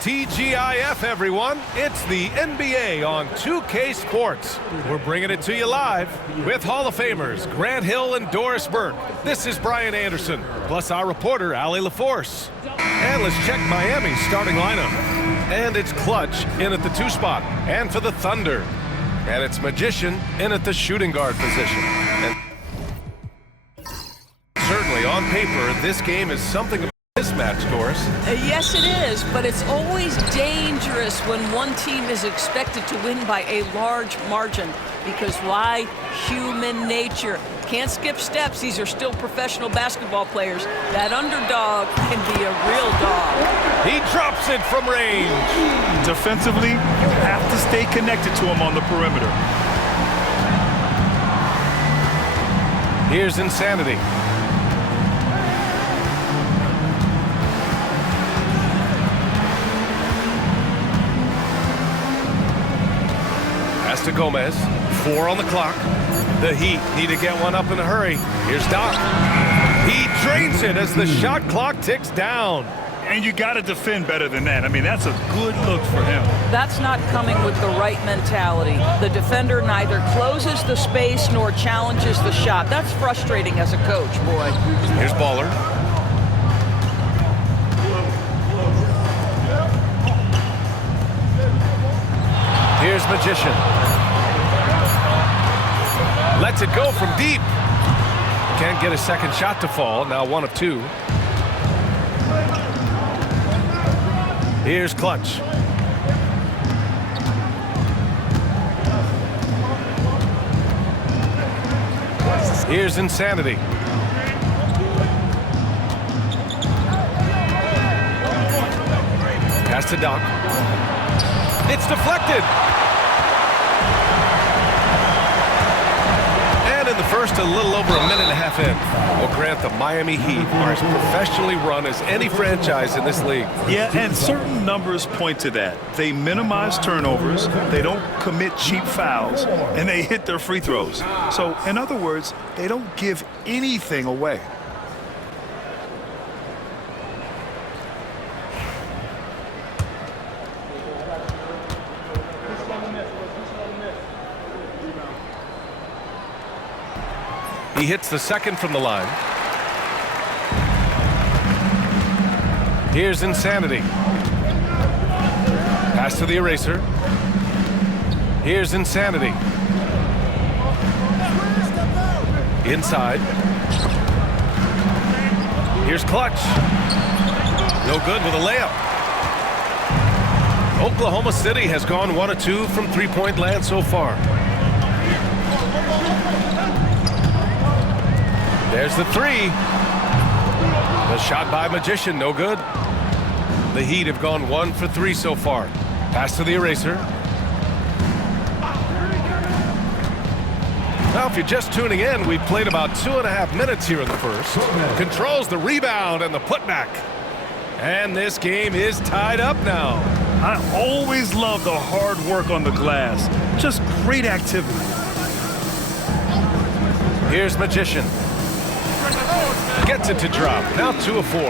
TGIF, everyone. It's the NBA on 2K Sports. We're bringing it to you live with Hall of Famers Grant Hill and Doris Burke. This is Brian Anderson, plus our reporter, Allie LaForce. And let's check Miami's starting lineup. And it's Clutch in at the 2 spot, and for the Thunder. And it's Magician in at the shooting guard position. And certainly on paper, this game is something of a mismatch, Doris. Yes, it is, but it's always dangerous when one team is expected to win by a large margin. Because why? Human nature. Can't skip steps. These are still professional basketball players. That underdog can be a real dog. He drops it from range. Defensively, you have to stay connected to him on the perimeter. Here's Insanity. Pass to Gomez. 4 on the clock. The Heat need to get one up in a hurry. Here's Doc. He drains it as the shot clock ticks down. And you got to defend better than that. I mean, that's a good look for him. That's not coming with the right mentality. The defender neither closes the space nor challenges the shot. That's frustrating as a coach, boy. Here's Baller. Here's Magician. Lets it go from deep. Can't get a second shot to fall. Now 1 of 2. Here's Clutch. Here's Insanity. Pass to Doc. It's deflected. In the first, a little over a minute and a half in. Well, Grant, the Miami Heat are as professionally run as any franchise in this league. Yeah, and certain numbers point to that. They minimize turnovers, they don't commit cheap fouls, and they hit their free throws. So, in other words, they don't give anything away. He hits the second from the line. Here's Insanity. Pass to the eraser. Here's Insanity. Inside. Here's Clutch. No good with a layup. Oklahoma City has gone 1 of 2 from three-point land so far. There's the 3. The shot by Magician, no good. The Heat have gone 1 for 3 so far. Pass to the eraser. Now, if you're just tuning in, we've played about 2.5 minutes here in the first. Controls the rebound and the putback. And this game is tied up now. I always love the hard work on the glass. Just great activity. Here's Magician. Gets it to drop. Now 2 of 4.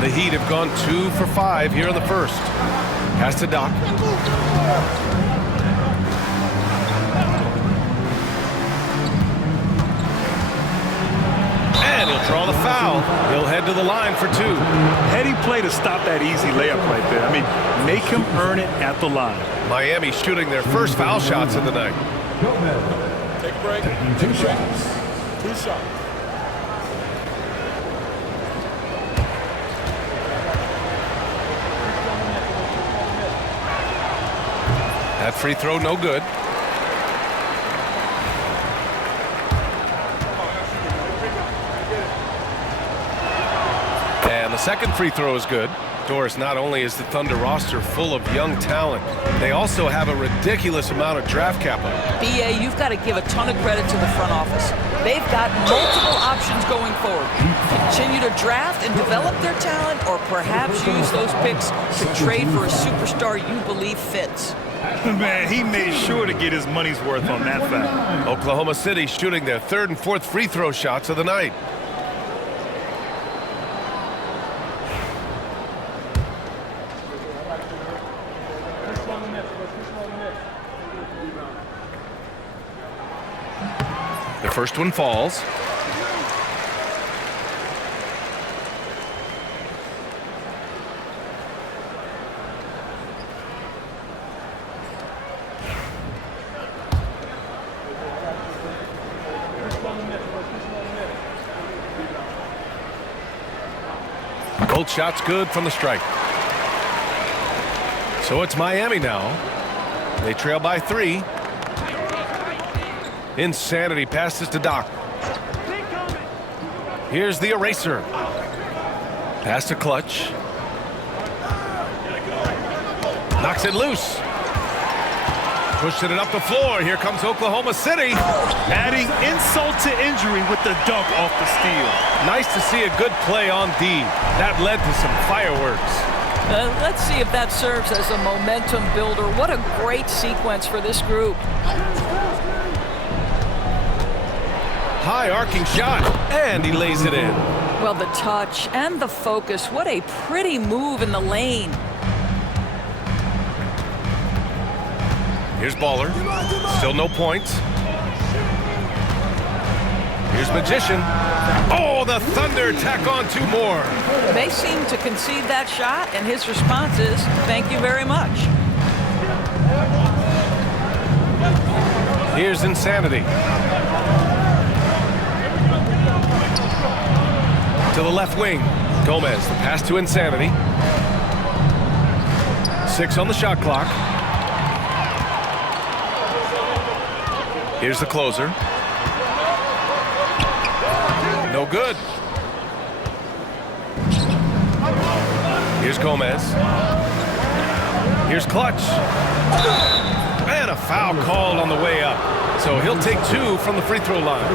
The Heat have gone 2 for 5 here in the first. Pass to Doc. And he'll draw the foul. He'll head to the line for 2. Heady play to stop that easy layup right there. I mean, make him earn it at the line. Miami shooting their first foul shots of the night. Take a break. Taking 2 shots. 2 shots. That free throw, no good. And the second free throw is good. Doris, not only is the Thunder roster full of young talent, they also have a ridiculous amount of draft capital. BA, you've got to give a ton of credit to the front office. They've got multiple options going forward. Continue to draft and develop their talent, or perhaps use those picks to trade for a superstar you believe fits. Man, he made sure to get his money's worth on that foul. Oklahoma City shooting their 3rd and 4th free throw shots of the night. First one falls. Both shots good from the strike. So it's Miami now. They trail by 3. Insanity passes to Doc. Here's the eraser. Pass to Clutch. Knocks it loose. Pushing it up the floor. Here comes Oklahoma City. Adding insult to injury with the dunk off the steal. Nice to see a good play on D. That led to some fireworks. Let's see if that serves as a momentum builder. What a great sequence for this group. High arcing shot, and he lays it in. Well, the touch and the focus. What a pretty move in the lane. Here's Baller. Still no points. Here's Magician. Oh, the Thunder tack on 2 more. They seem to concede that shot, and his response is, thank you very much. Here's Insanity. To the left wing. Gomez, the pass to Insanity. 6 on the shot clock. Here's the closer. No good. Here's Gomez. Here's Clutch. And a foul called on the way up. So he'll take 2 from the free throw line.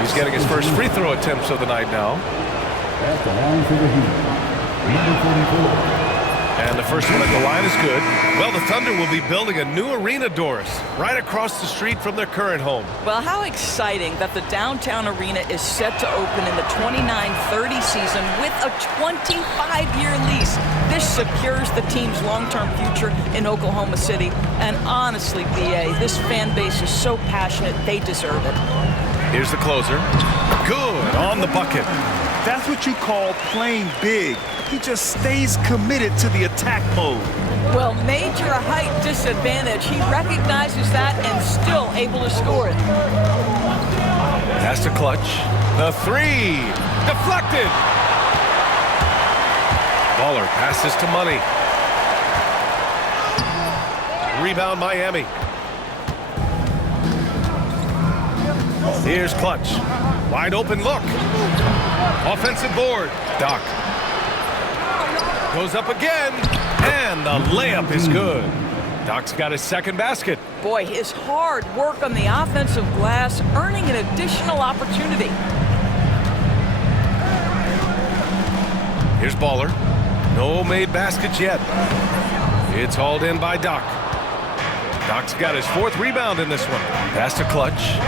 He's getting his first free throw attempts of the night now. At the line for the Heat, number 44. And the first one at the line is good. Well, the Thunder will be building a new arena, Doris, right across the street from their current home. Well, how exciting that the downtown arena is set to open in the 29-30 season with a 25-year lease. This secures the team's long-term future in Oklahoma City. And honestly, BA, this fan base is so passionate, they deserve it. Here's the closer. Good on the bucket. That's what you call playing big. He just stays committed to the attack mode. Well, major height disadvantage. He recognizes that and still able to score it. Pass to Clutch. The 3. Deflected. Baller passes to Money. Rebound Miami. Here's Clutch. Wide open look. Offensive board. Doc. Goes up again. And the layup is good. Doc's got his second basket. Boy, his hard work on the offensive glass earning an additional opportunity. Here's Baller. No made baskets yet. It's hauled in by Doc. Doc's got his 4th rebound in this one. Pass to Clutch.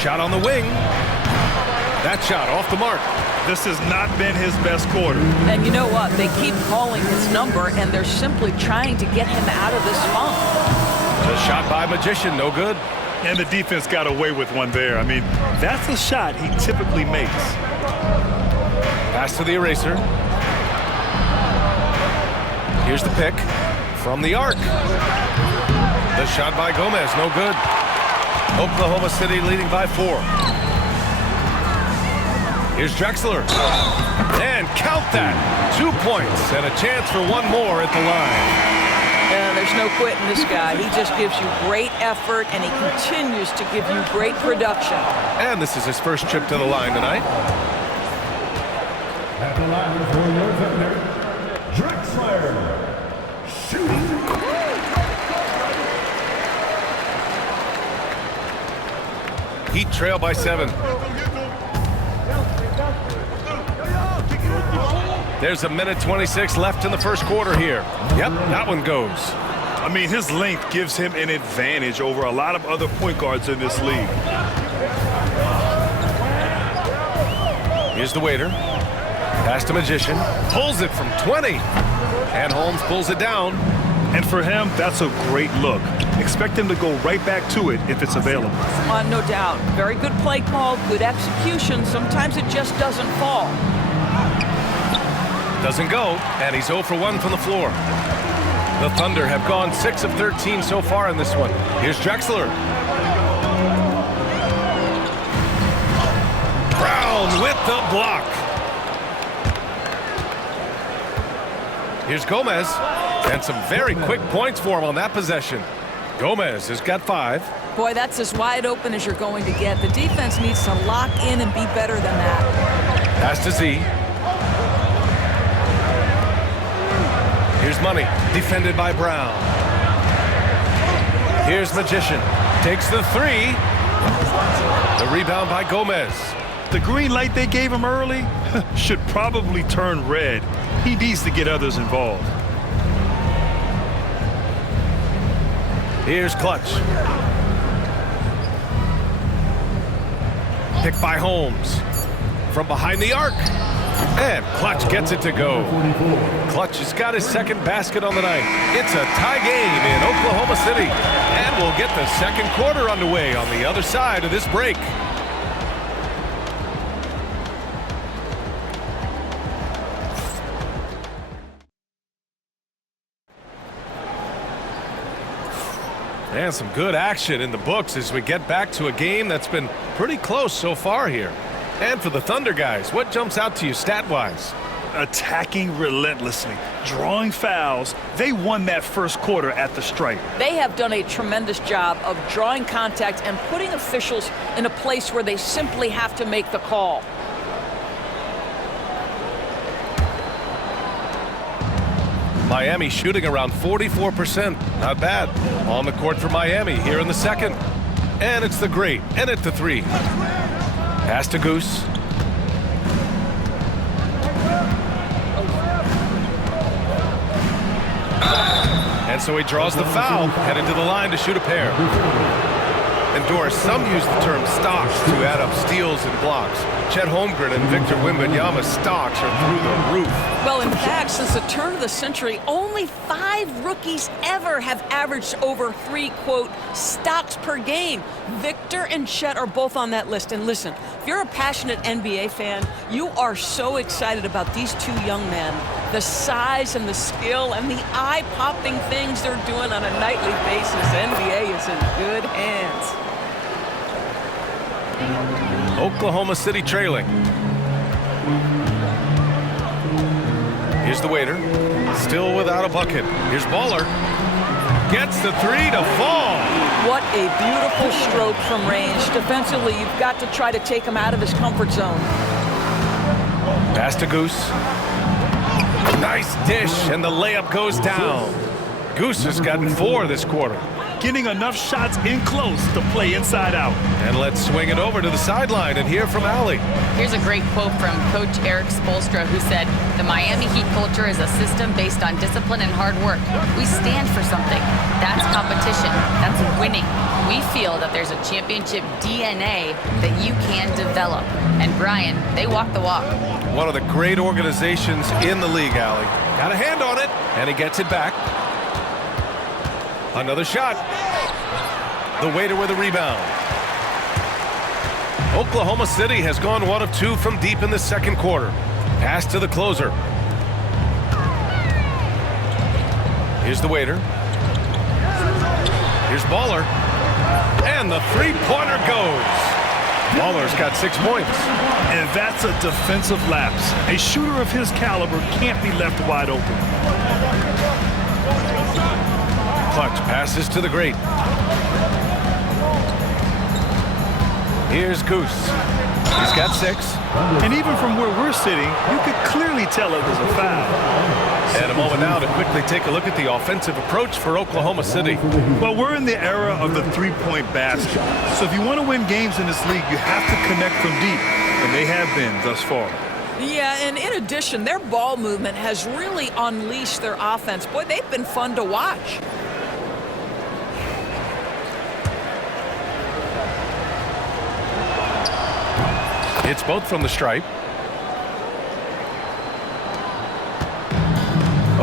Shot on the wing. That shot off the mark. This has not been his best quarter. And you know what? They keep calling his number, and they're simply trying to get him out of this funk. The shot by Magician, no good. And the defense got away with one there. I mean, that's a shot he typically makes. Pass to the eraser. Here's the pick from the arc. The shot by Gomez, no good. Oklahoma City leading by 4. Here's Drexler. And count that. 2 points and a chance for 1 more at the line. There's no quitting this guy. He just gives you great effort, and he continues to give you great production. And this is his first trip to the line tonight. At the line for your Thunder, Drexler. Shooting. Heat trail by 7. There's a minute 26 left in the first quarter here. Yep, that one goes. I mean, his length gives him an advantage over a lot of other point guards in this league. Here's the waiter. Pass to Magician. Pulls it from 20. And Holmes pulls it down. And for him, that's a great look. Expect him to go right back to it if it's available. No doubt. Very good play call, good execution. Sometimes it just doesn't fall. Doesn't go, and he's 0 for 1 from the floor. The Thunder have gone 6 of 13 so far in this one. Here's Drexler. Brown with the block. Here's Gomez. And some very quick points for him on that possession. Gomez has got 5. Boy, that's as wide open as you're going to get. The defense needs to lock in and be better than that. Pass to Z. Here's Money, defended by Brown. Here's Magician. Takes the 3. The rebound by Gomez. The green light they gave him early should probably turn red. He needs to get others involved. Here's Clutch. Picked by Holmes. From behind the arc. And Clutch gets it to go. Clutch has got his second basket on the night. It's a tie game in Oklahoma City. And we'll get the second quarter underway on the other side of this break. And some good action in the books as we get back to a game that's been pretty close so far here. And for the Thunder guys, what jumps out to you stat-wise? Attacking relentlessly, drawing fouls. They won that first quarter at the stripe. They have done a tremendous job of drawing contact and putting officials in a place where they simply have to make the call. Miami shooting around 44%. Not bad. On the court for Miami here in the second. And it's the great. And at the 3. Pass to Goose. And so he draws the foul, headed to the line to shoot a pair. And Doris, some use the term stocks to add up steals and blocks. Chet Holmgren and Victor Wembanyama's stocks are through the roof. Well, in fact, since the turn of the century, only 5 rookies ever have averaged over 3, quote, stocks per game. Victor and Chet are both on that list. And listen, if you're a passionate NBA fan, you are so excited about these 2 young men. The size and the skill and the eye-popping things they're doing on a nightly basis. NBA is in good hands. Oklahoma City trailing. Here's the waiter. Still without a bucket. Here's Baller. Gets the 3 to fall. What a beautiful stroke from range. Defensively, you've got to try to take him out of his comfort zone. Pass to Goose. Nice dish, and the layup goes down. Goose has gotten 4 this quarter. Getting enough shots in close to play inside out. And let's swing it over to the sideline and hear from Allie. Here's a great quote from Coach Eric Spoelstra, who said, "The Miami Heat culture is a system based on discipline and hard work. We stand for something. That's competition. That's winning. We feel that there's a championship DNA that you can develop." And Brian, they walk the walk. One of the great organizations in the league, Allie. Got a hand on it, and he gets it back. Another shot. The waiter with a rebound. Oklahoma City has gone 1 of 2 from deep in the second quarter. Pass to the closer. Here's the waiter. Here's Baller. And the 3-pointer goes. Baller's got 6 points. And that's a defensive lapse. A shooter of his caliber can't be left wide open. Clutch passes to the great. Here's Goose. He's got 6. And even from where we're sitting, you could clearly tell it was a foul. And a moment now to quickly take a look at the offensive approach for Oklahoma City. Well, we're in the era of the 3-point basket. So if you want to win games in this league, you have to connect from deep. And they have been thus far. Yeah, and in addition, their ball movement has really unleashed their offense. Boy, they've been fun to watch. It's both from the stripe.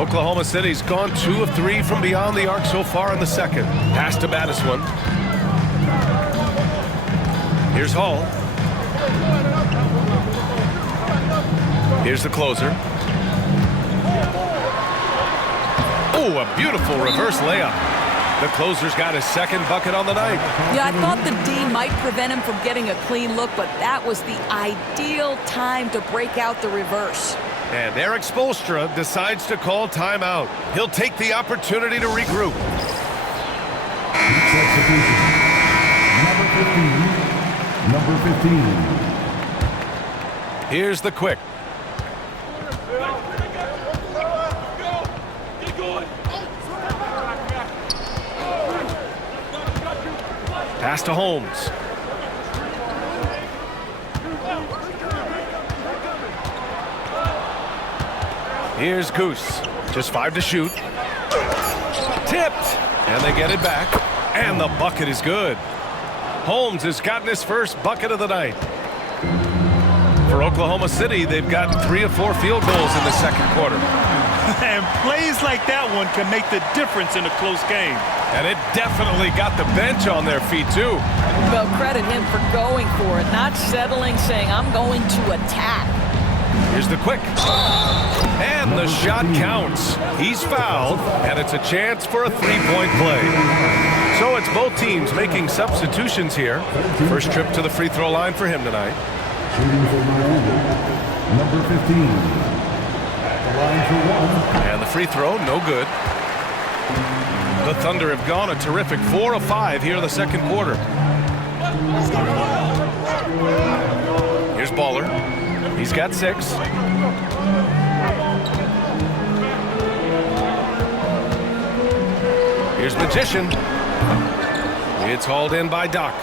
Oklahoma City's gone 2 of 3 from beyond the arc so far in the second. Pass to Battiswan. Here's Hall. Here's the closer. Oh, a beautiful reverse layup. The closer's got his second bucket on the night. Yeah, I thought the D might prevent him from getting a clean look, but that was the ideal time to break out the reverse. And Eric Spoelstra decides to call timeout. He'll take the opportunity to regroup. Substitution. Number 15. Here's the quick. Pass to Holmes. Here's Goose. Just 5 to shoot. Tipped. And they get it back. And the bucket is good. Holmes has gotten his first bucket of the night. For Oklahoma City, they've gotten 3 of 4 field goals in the second quarter. And plays like that one can make the difference in a close game. And it definitely got the bench on their feet, too. Well, credit him for going for it, not settling, saying, I'm going to attack. Here's the quick. And the shot counts. He's fouled, and it's a chance for a 3-point play. So it's both teams making substitutions here. First trip to the free throw line for him tonight. Shooting for Miami. Number 15. At the line for 1. And the free throw, no good. The Thunder have gone a terrific 4 of 5 here in the second quarter. Here's Baller. He's got 6. Here's Magician. It's hauled in by Doc.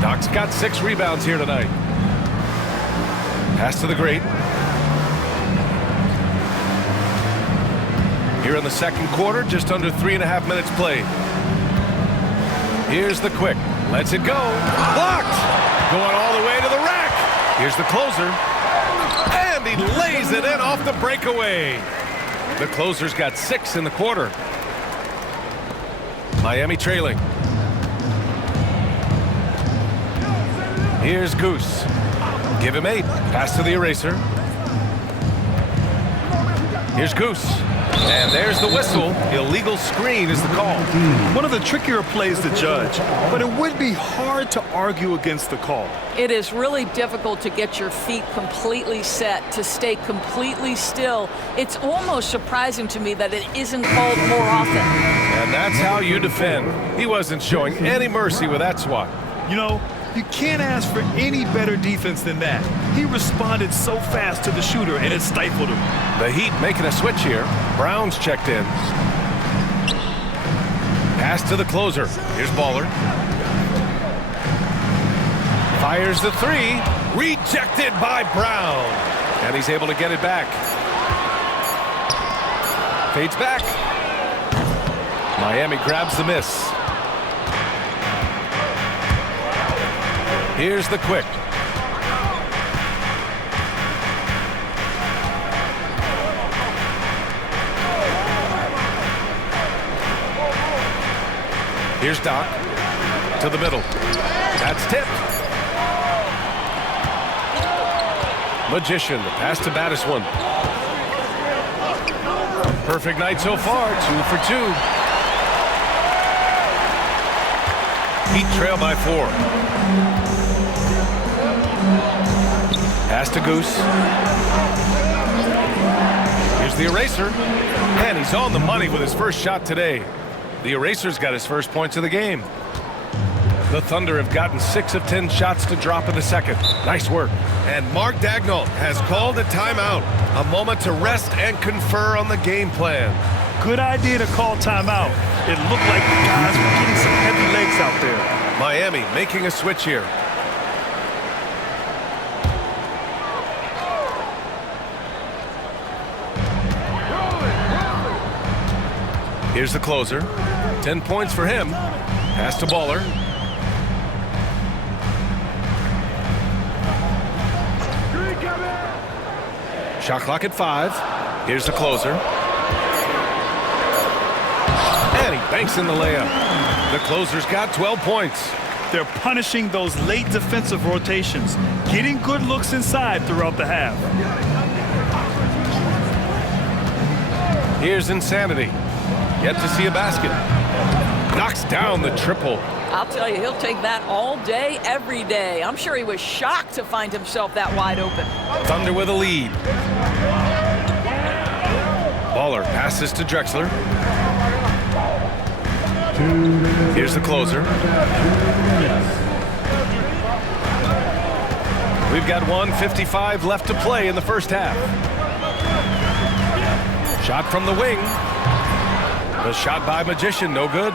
Doc's got 6 rebounds here tonight. Pass to the Great. Here in the second quarter, just under 3.5 minutes played. Here's the quick. Lets it go. Blocked! Going all the way to the rack. Here's the closer. And he lays it in off the breakaway. The closer's got 6 in the quarter. Miami trailing. Here's Goose. Give him 8. Pass to the eraser. Here's Goose. And there's the whistle. Illegal screen is the call. One of the trickier plays to judge, but it would be hard to argue against the call. It is really difficult to get your feet completely set, to stay completely still. It's almost surprising to me that it isn't called more often. And that's how you defend. He wasn't showing any mercy with that swat. You know, you can't ask for any better defense than that. He responded so fast to the shooter, and it stifled him. The Heat making a switch here. Brown's checked in. Pass to the closer. Here's Baller. Fires the 3. Rejected by Brown. And he's able to get it back. Fades back. Miami grabs the miss. Here's the quick. Here's Doc to the middle. That's tipped. Magician, the pass to Battiswan. Perfect night so far, 2 for 2. Heat trail by 4. Pass to Goose. Here's the eraser. And he's on the money with his first shot today. The eraser's got his first points of the game. The Thunder have gotten 6 of 10 shots to drop in the second. Nice work. And Mark Daigneault has called a timeout. A moment to rest and confer on the game plan. Good idea to call timeout. It looked like the guys were getting some heavy legs out there. Miami making a switch here. Here's the closer. 10 points for him. Pass to Baller. Shot clock at 5. Here's the closer. Banks in the layup. The closer's got 12 points. They're punishing those late defensive rotations, getting good looks inside throughout the half. Here's Insanity. Yet to see a basket. Knocks down the triple. I'll tell you, he'll take that all day, every day. I'm sure he was shocked to find himself that wide open. Thunder with a lead. Baller passes to Drexler. Here's the closer. We've got 1:55 left to play in the first half. Shot from the wing. The shot by Magician, no good.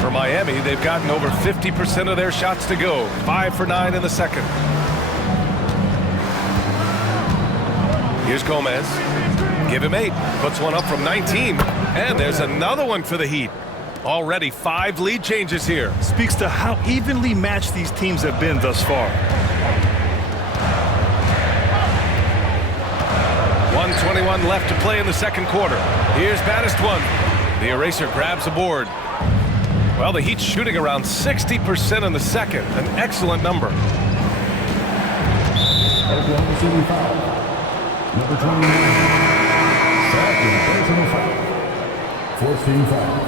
For Miami, they've gotten over 50% of their shots to go. 5 for 9 in the second. Here's Gomez. Give him 8. Puts one up from 19. And there's another one for the Heat. Already 5 lead changes here. Speaks to how evenly matched these teams have been thus far. 1:21 left to play in the second quarter. Here's baddest one. The eraser grabs a board. Well, the Heat's shooting around 60% in the second. An excellent number. Oklahoma City foul. Number 29. Second personal foul. First team foul.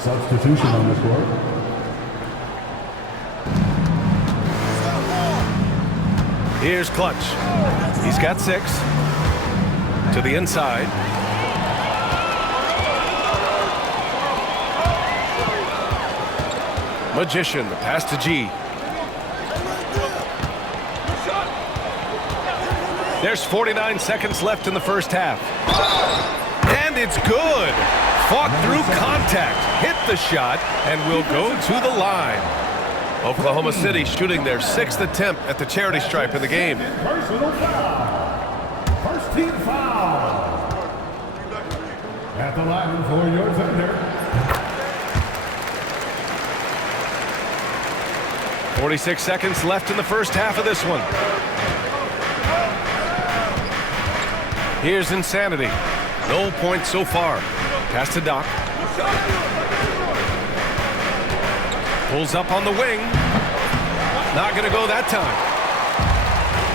Substitution on the court. Here's Clutch. He's got 6. To the inside. Magician, the pass to G. There's 49 seconds left in the first half. And it's good. Fought through contact, hit the shot, and will go to the line. Oklahoma City shooting their 6th attempt at the charity stripe in the game. Personal foul. First team foul. At the line for your Thunder. 46 seconds left in the first half of this one. Here's Insanity. No points so far. Pass to Doc. Pulls up on the wing. Not going to go that time.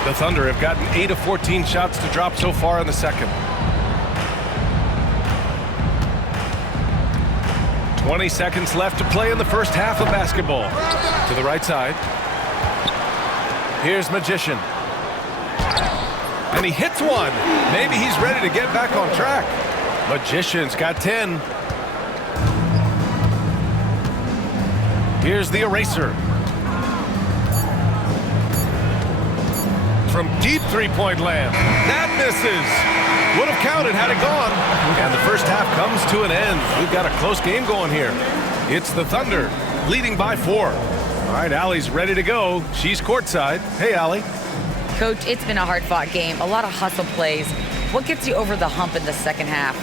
The Thunder have gotten 8 of 14 shots to drop so far in the second. 20 seconds left to play in the first half of basketball. To the right side. Here's Magician. And he hits one. Maybe he's ready to get back on track. Magician's got 10. Here's the eraser. From deep three-point land. That misses. Would have counted had it gone. And the first half comes to an end. We've got a close game going here. It's the Thunder leading by 4. All right, Allie's ready to go. She's courtside. Hey, Allie. Coach, it's been a hard-fought game. A lot of hustle plays. What gets you over the hump in the second half?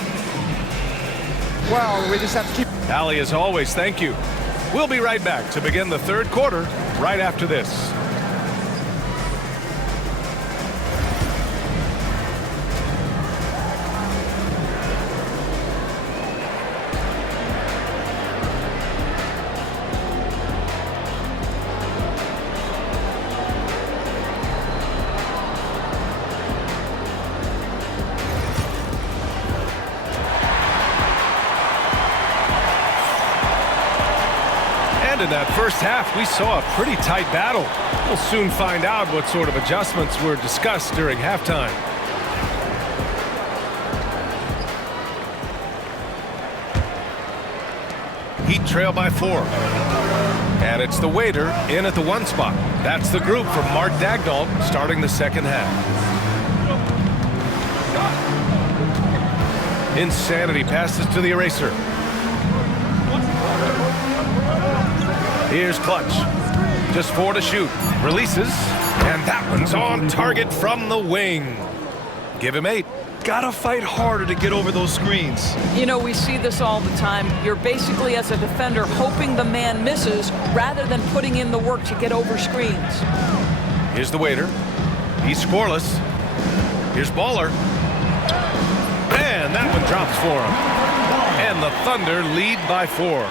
Well, we just have to keep. Allie, as always, thank you. We'll be right back to begin the third quarter right after this. In that first half, we saw a pretty tight battle. We'll soon find out what sort of adjustments were discussed during halftime. Heat trail by 4. And it's the waiter in at the 1 spot. That's the group from Mark Dagnall starting the second half. Insanity passes to the eraser. Here's Clutch. Just 4 to shoot. Releases. And that one's on target from the wing. Give him 8. Gotta fight harder to get over those screens. You know, we see this all the time. You're basically, as a defender, hoping the man misses rather than putting in the work to get over screens. Here's the waiter. He's scoreless. Here's Baller. And that one drops for him. And the Thunder lead by 4.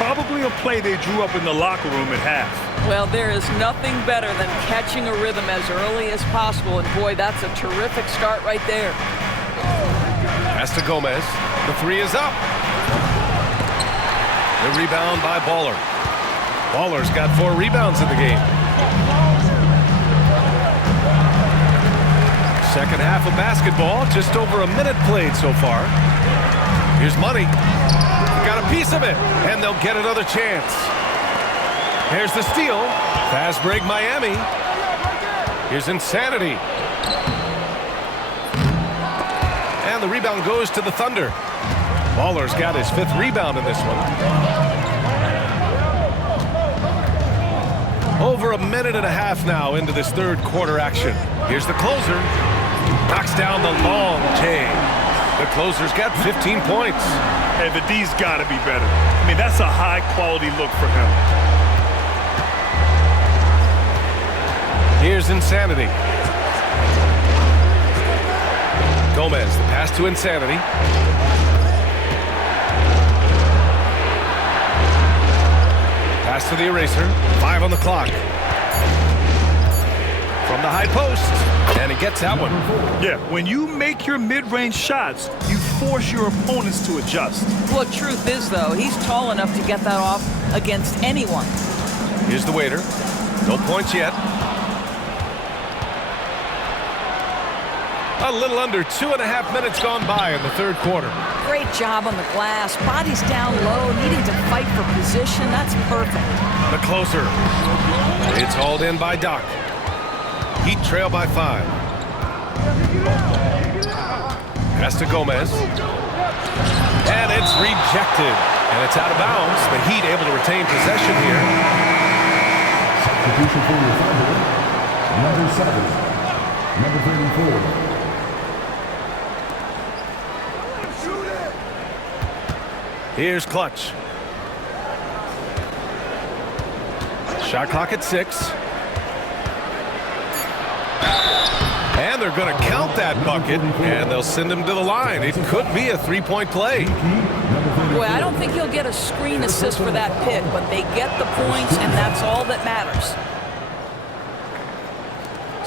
Probably a play they drew up in the locker room at half. Well, there is nothing better than catching a rhythm as early as possible, and boy, that's a terrific start right there. Pass to Gomez. The 3 is up. The rebound by Baller. Baller's got 4 rebounds in the game. Second half of basketball, just over a minute played so far. Here's Money. Got a piece of it, and they'll get another chance. Here's the steal. Fast break Miami. Here's Insanity. And the rebound goes to the Thunder. Baller's got his 5th rebound in this one. Over a minute and a half now into this third quarter action. Here's the closer. Knocks down the long J. The closer's got 15 points. Hey, but D's got to be better. I mean, that's a high-quality look for him. Here's Insanity. Gomez, the pass to Insanity. Pass to the eraser. 5 on the clock. From the high post. And he gets that one. Yeah, when you make your mid-range shots, you force your opponents to adjust. Well, truth is, though, he's tall enough to get that off against anyone. Here's the waiter. No points yet. A little under 2.5 minutes gone by in the third quarter. Great job on the glass. Body's down low, needing to fight for position. That's perfect. The closer. It's hauled in by Doc. Heat trail by 5. Pass to Gomez. And it's rejected. And it's out of bounds. The Heat able to retain possession here. Substitution for your Thunder. Number 7. Number 34. Here's Clutch. Shot clock at 6. And they're going to count that bucket, and they'll send him to the line. It could be a 3-point play. Boy, I don't think he'll get a screen assist for that pick, but they get the points, and that's all that matters.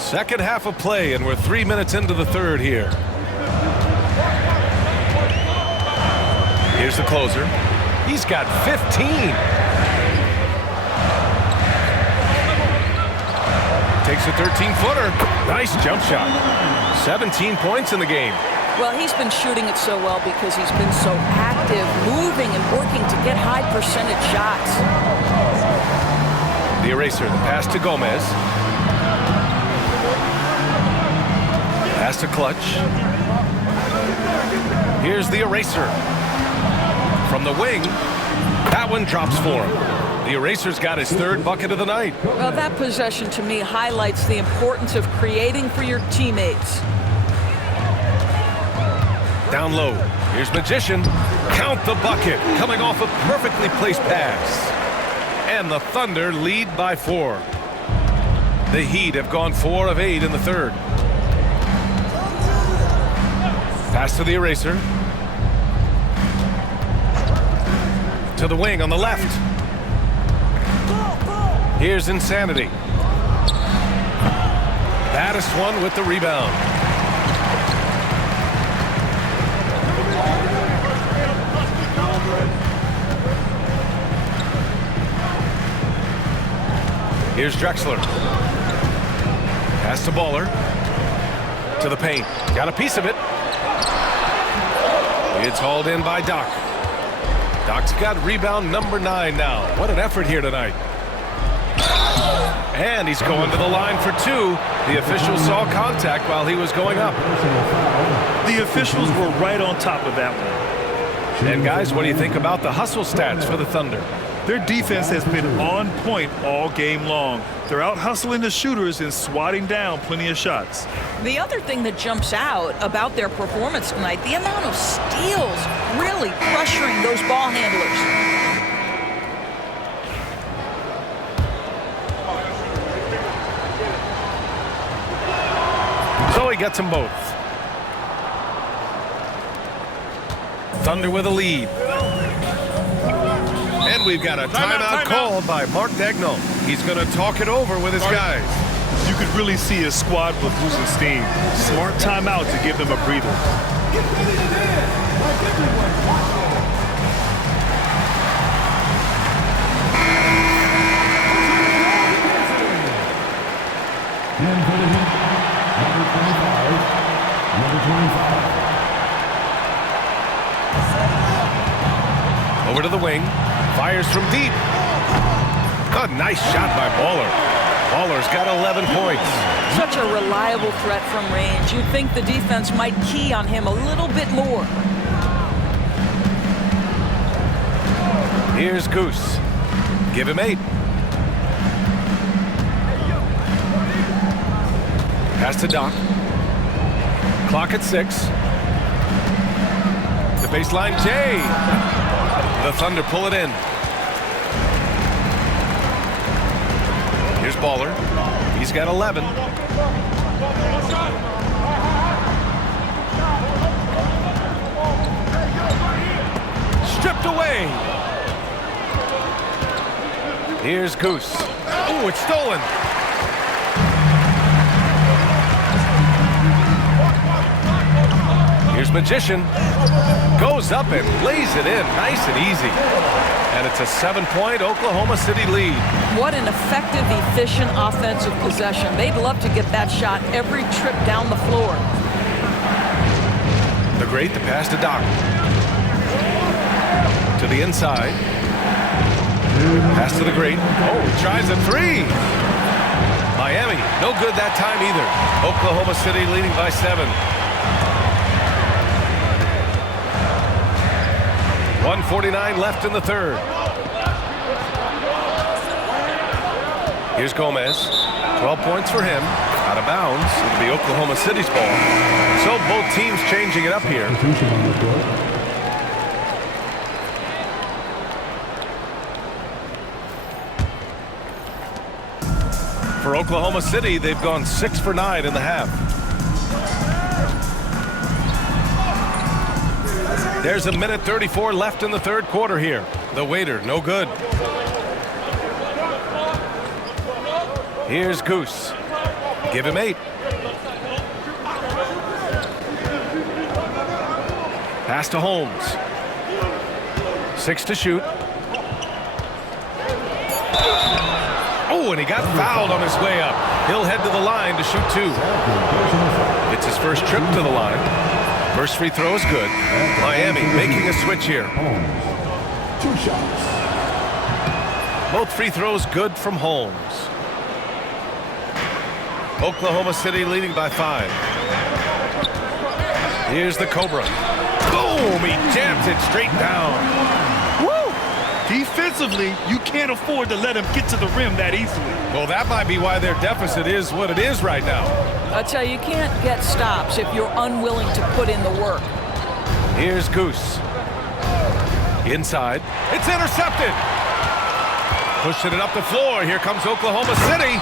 Second half of play, and we're 3 minutes into the third here. Here's the closer. He's got 15. Takes a 13-footer. Nice jump shot. 17 points in the game. Well, he's been shooting it so well because he's been so active, moving and working to get high percentage shots. The eraser, the pass to Gomez. Pass to Clutch. Here's the eraser. From the wing, that one drops for him. The eraser's got his 3rd bucket of the night. Well, that possession to me highlights the importance of creating for your teammates. Down low. Here's Magician. Count the bucket. Coming off a perfectly placed pass. And the Thunder lead by 4. The Heat have gone 4 of 8 in the third. Pass to the eraser. To the wing on the left. Here's Insanity. Baddest one with the rebound. Here's Drexler. Pass to Baller. To the paint. Got a piece of it. It's hauled in by Doc. Doc's got rebound number 9 now. What an effort here tonight. And he's going to the line for 2. The officials saw contact while he was going up. The officials were right on top of that one. And guys, what do you think about the hustle stats for the Thunder? Their defense has been on point all game long. They're out hustling the shooters and swatting down plenty of shots. The other thing that jumps out about their performance tonight, the amount of steals, really pressuring those ball handlers. So he gets them both. Thunder with a lead. And we've got a timeout called by Mark Daigneault. He's going to talk it over with his guys. You could really see his squad was losing steam. Smart timeout to give them a breather. Get ready to dance like everyone watching. And for the hit, number 25. Over to the wing. Fires from deep. A nice shot by Baller. Baller's got 11 points. Such a reliable threat from range. You'd think the defense might key on him a little bit more. Here's Goose. Give him 8. Pass to Doc. Clock at 6. The baseline, Jay. The Thunder pull it in. Here's Baller. He's got 11. Stripped away. Here's Goose. Oh, it's stolen. Here's Magician. Goes up and lays it in nice and easy. And it's a 7-point Oklahoma City lead. What an effective, efficient offensive possession. They'd love to get that shot every trip down the floor. The Great, the pass to Doc. To the inside. Pass to the Great. Oh, he tries a 3. Miami, no good that time either. Oklahoma City leading by 7. 1:49 left in the third. Here's Gomez. 12 points for him. Out of bounds. It'll be Oklahoma City's ball. So both teams changing it up here. For Oklahoma City, they've gone 6 for 9 in the half. There's 1:34 left in the third quarter here. The waiter, no good. Here's Goose. Give him 8. Pass to Holmes. 6 to shoot. Oh, and he got fouled on his way up. He'll head to the line to shoot 2. It's his first trip to the line. First free throw is good. Miami making a switch here. 2 shots. Both free throws good from Holmes. Oklahoma City leading by 5. Here's the Cobra. Boom! He jams it straight down. Woo! Defensively, you can't afford to let him get to the rim that easily. Well, that might be why their deficit is what it is right now. I tell you can't get stops if you're unwilling to put in the work. Here's Goose. Inside. It's intercepted. Pushing it up the floor. Here comes Oklahoma City.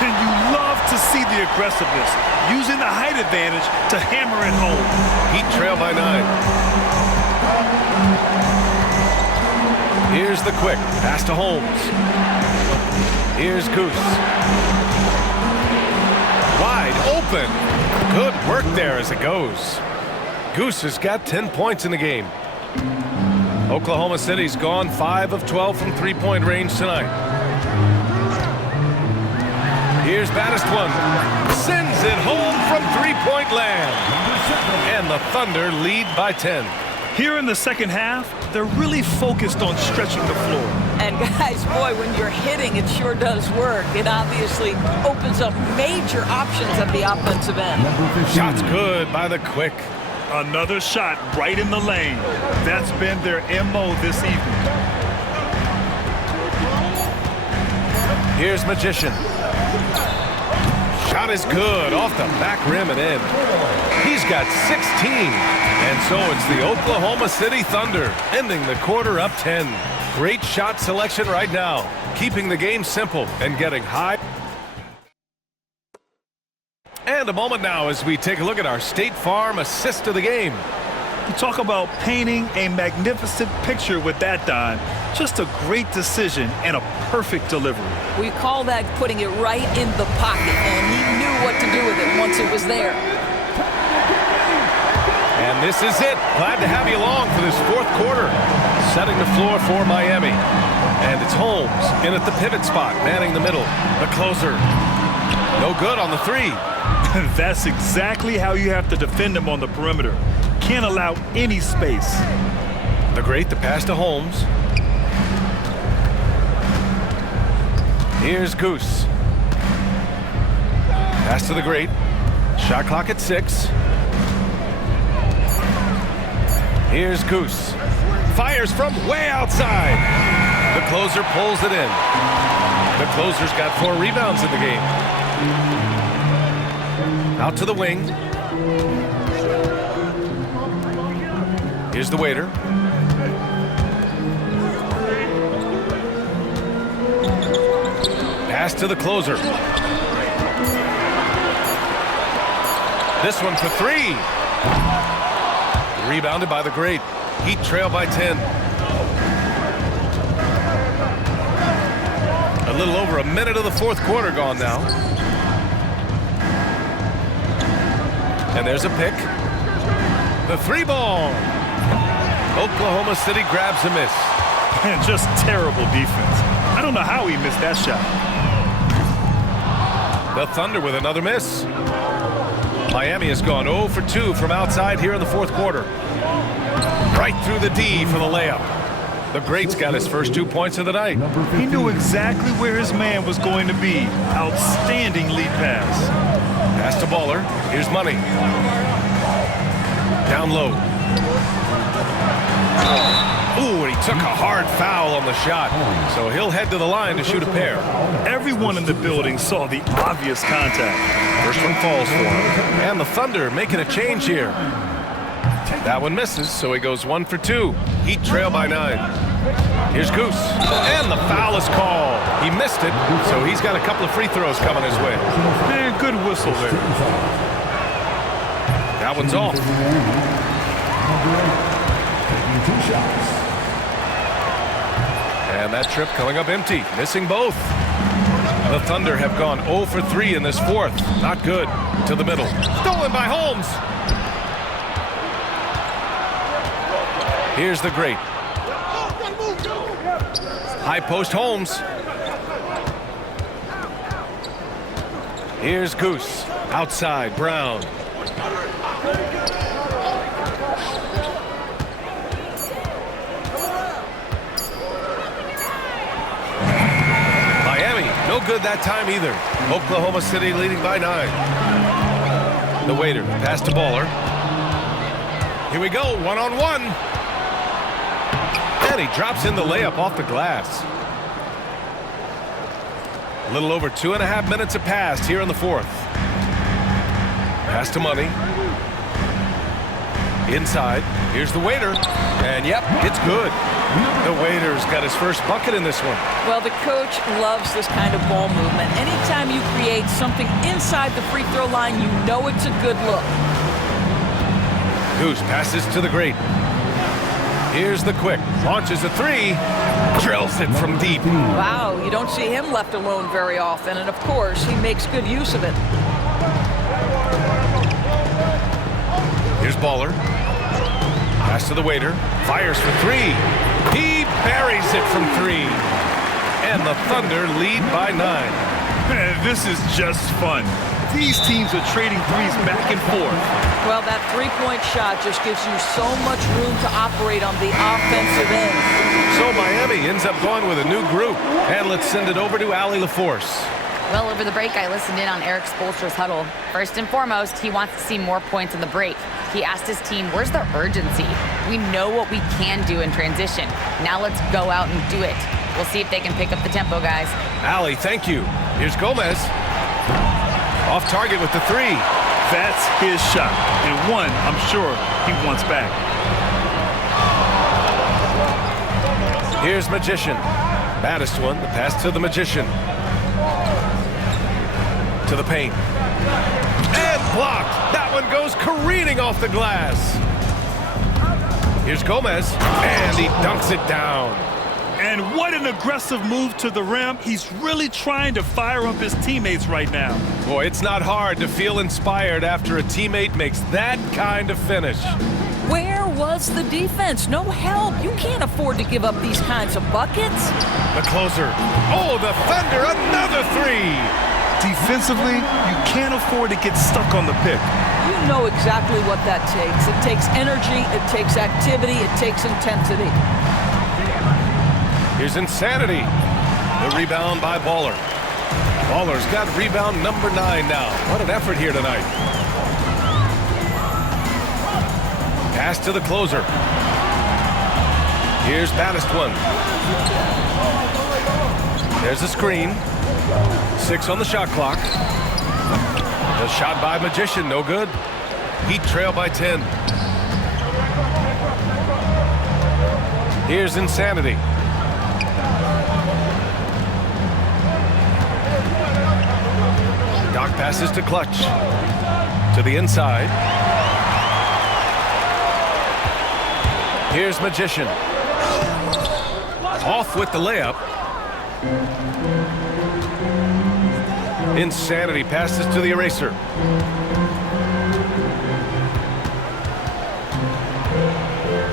And you love to see the aggressiveness, using the height advantage to hammer it home. Heat trail by 9. Here's the quick. Pass to Holmes. Here's Goose. Wide open. Good work there as it goes. Goose has got 10 points in the game. Oklahoma City's gone 5 of 12 from three-point range tonight. Here's Batistone. Sends it home from three-point land. And the Thunder lead by 10. Here in the second half, they're really focused on stretching the floor. And guys, boy, when you're hitting, it sure does work. It obviously opens up major options at the offensive end. Shot's good by the quick. Another shot right in the lane. That's been their MO this evening. Here's Magician. Shot is good off the back rim and in. He's got 16. And so it's the Oklahoma City Thunder ending the quarter up 10. Great shot selection right now, keeping the game simple and getting high. And a moment now as we take a look at our State Farm assist of the game. You talk about painting a magnificent picture with that dime. Just a great decision and a perfect delivery. We call that putting it right in the pocket, and he knew what to do with it once it was there. And this is it. Glad to have you along for this fourth quarter. Setting the floor for Miami. And it's Holmes in at the pivot spot, manning the middle. The closer. No good on the three. That's exactly how you have to defend him on the perimeter. Can't allow any space. The great, the pass to Holmes. Here's Goose. Pass to the great. Shot clock at 6. Here's Goose. Fires from way outside. The closer pulls it in. The closer's got 4 rebounds in the game. Out to the wing. Here's the waiter. Pass to the closer. This one for 3. Rebounded by the great. Heat trail by 10. A little over a minute of the fourth quarter gone now. And there's a pick. The 3 ball. Oklahoma City grabs a miss. And just terrible defense. I don't know how he missed that shot. The Thunder with another miss. Miami has gone 0 for 2 from outside here in the fourth quarter. Right through the D for the layup. The great's got his first 2 points of the night. He knew exactly where his man was going to be. Outstanding lead pass. Pass to Baller. Here's Money. Down low. Ooh, and he took a hard foul on the shot. So he'll head to the line to shoot a pair. Everyone in the building saw the obvious contact. First one falls for him. And the Thunder making a change here. That one misses, so he goes 1 for 2. Heat trail by 9. Here's Goose. And the foul is called. He missed it, so he's got a couple of free throws coming his way. Man, good whistle there. That one's off. And that trip coming up empty, missing both. The Thunder have gone 0 for 3 in this fourth. Not good. To the middle. Stolen by Holmes. Here's the great. High post Holmes. Here's Goose. Outside, Brown. Miami, no good that time either. Oklahoma City leading by 9. The waiter, pass to Baller. Here we go, 1-on-1. And he drops in the layup off the glass. A little over 2.5 minutes have passed here in the fourth. Pass to Money. Inside. Here's the waiter. And yep, it's good. The waiter's got his first bucket in this one. Well, the coach loves this kind of ball movement. Anytime you create something inside the free throw line, you know it's a good look. Goose passes to the great. Here's the quick. Launches a 3. Drills it from deep. Wow, you don't see him left alone very often, and of course, he makes good use of it. Here's Baller. Pass to the waiter. Fires for 3. He buries it from 3. And the Thunder lead by 9. Man, this is just fun. These teams are trading threes back and forth. Well, that three-point shot just gives you so much room to operate on the offensive end. So Miami ends up going with a new group. And let's send it over to Allie LaForce. Well, over the break, I listened in on Eric Spoelstra's huddle. First and foremost, he wants to see more points in the break. He asked his team, where's the urgency? We know what we can do in transition. Now let's go out and do it. We'll see if they can pick up the tempo, guys. Allie, thank you. Here's Gomez. Off target with the 3. That's his shot. And one, I'm sure, he wants back. Here's Magician. Baddest one, the pass to the Magician. To the paint. And blocked. That one goes careening off the glass. Here's Gomez, and he dunks it down. And what an aggressive move to the rim. He's really trying to fire up his teammates right now. Boy, it's not hard to feel inspired after a teammate makes that kind of finish. Where was the defense? No help. You can't afford to give up these kinds of buckets. The closer. Oh, the Thunder, another three. Defensively, you can't afford to get stuck on the pick. You know exactly what that takes. It takes energy, it takes activity, it takes intensity. Here's Insanity. The rebound by Baller. Baller's got rebound number 9 now. What an effort here tonight. Pass to the closer. Here's Baddest one. There's a screen. 6 on the shot clock. The shot by Magician, no good. Heat trail by 10. Here's Insanity. Doc passes to Clutch. To the inside. Here's Magician. Off with the layup. Insanity passes to the eraser.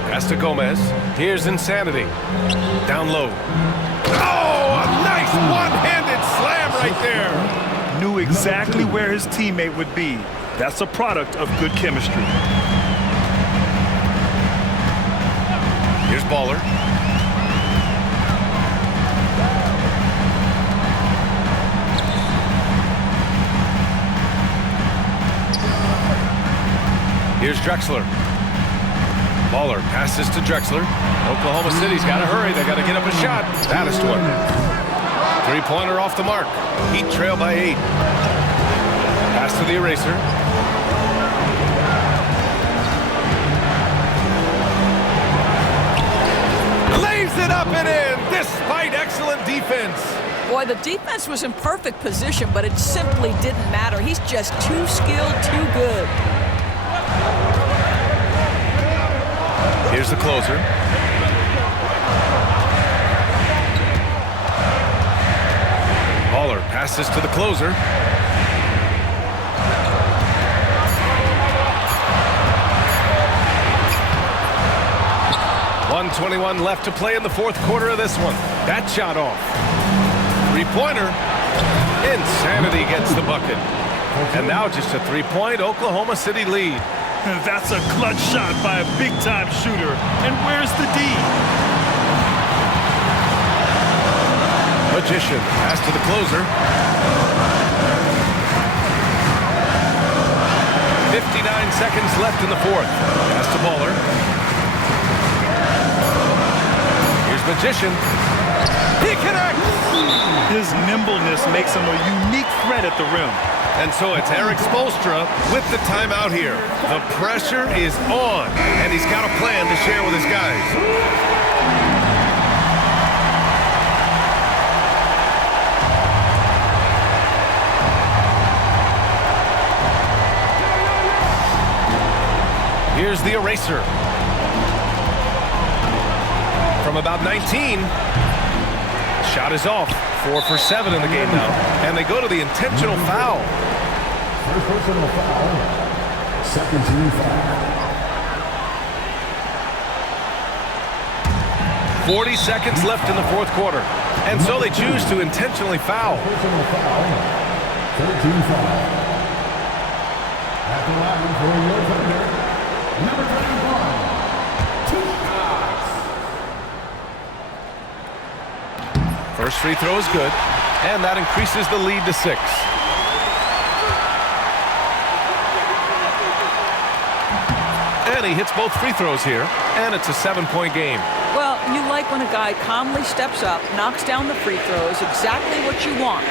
Pass to Gomez. Here's Insanity. Down low. Oh, a nice one-handed slam right there. Knew exactly where his teammate would be. That's a product of good chemistry. Here's Baller. Here's Drexler. Baller passes to Drexler. Oklahoma City's got to hurry. They got to get up a shot. Baddest one. Three-pointer off the mark. Heat trail by 8. Pass to the eraser. Lays it up and in despite excellent defense. Boy, the defense was in perfect position, but it simply didn't matter. He's just too skilled, too good. Here's the closer. Baller passes to the closer. .121 left to play in the fourth quarter of this one. That shot off. Three-pointer. Insanity gets the bucket. And now just a three-point Oklahoma City lead. That's a clutch shot by a big-time shooter. And where's the D? Magician pass to the closer. 59 seconds left in the fourth. Pass to Baller. Here's Magician. He connects! His nimbleness makes him a unique threat at the rim. And so it's Eric Spoelstra with the timeout here. The pressure is on, and he's got a plan to share with his guys. Here's the eraser. From about 19. Shot is off. 4 for 7 in the game now. And they go to the intentional foul. First personal foul. Second team foul. 40 seconds left in the fourth quarter. And so they choose to intentionally foul. Personal foul. Third team foul. At the line for your Thunder, number 31. First free throw is good. And that increases the lead to 6. And he hits both free throws here. And it's a 7-point game. Well, you like when a guy calmly steps up, knocks down the free throws, exactly what you want.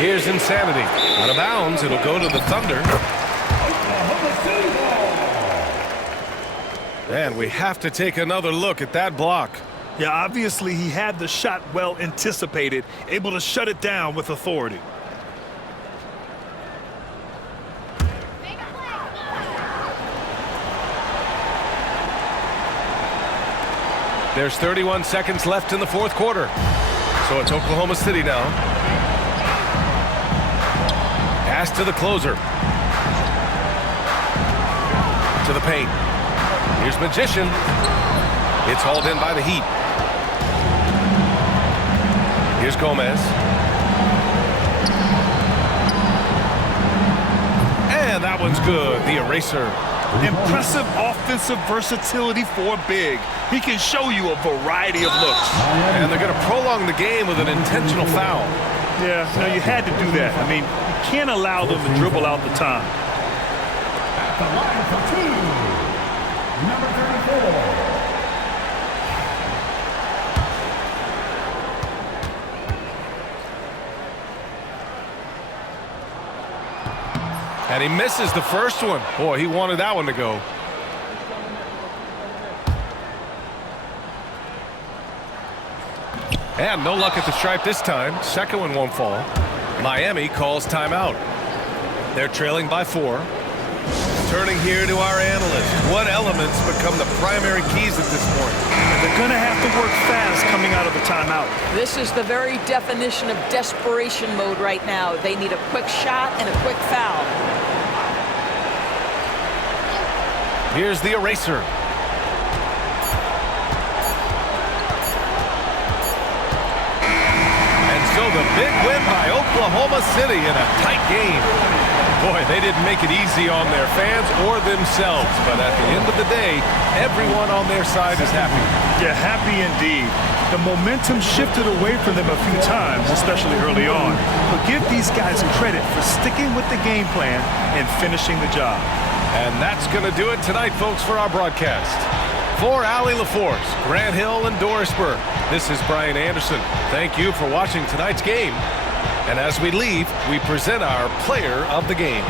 Here's Insanity. Out of bounds, it'll go to the Thunder. And we have to take another look at that block. Yeah, obviously he had the shot well anticipated, able to shut it down with authority. There's 31 seconds left in the fourth quarter. So it's Oklahoma City now. Pass to the closer. To the paint. Here's Magician. It's hauled in by the Heat. Here's Gomez. And that one's good. The eraser. Impressive offensive versatility for big. He can show you a variety of looks. And they're going to prolong the game with an intentional foul. Yeah, now you had to do that. I mean, you can't allow them to dribble out the time. At the line for two, number 34. And he misses the first one. Boy, he wanted that one to go. And no luck at the stripe this time. Second one won't fall. Miami calls timeout. They're trailing by 4. Turning here to our analyst. What elements become the primary keys at this point? They're going to have to work fast coming out of the timeout. This is the very definition of desperation mode right now. They need a quick shot and a quick foul. Here's the eraser. And so the big win by Oklahoma City in a tight game. Boy, they didn't make it easy on their fans or themselves, but at the end of the day, everyone on their side is happy. Yeah, happy indeed. The momentum shifted away from them a few times, especially early on. But give these guys credit for sticking with the game plan and finishing the job. And that's going to do it tonight, folks, for our broadcast. For Allie LaForce, Grant Hill, and Doris Burke, this is Brian Anderson. Thank you for watching tonight's game. And as we leave, we present our player of the game.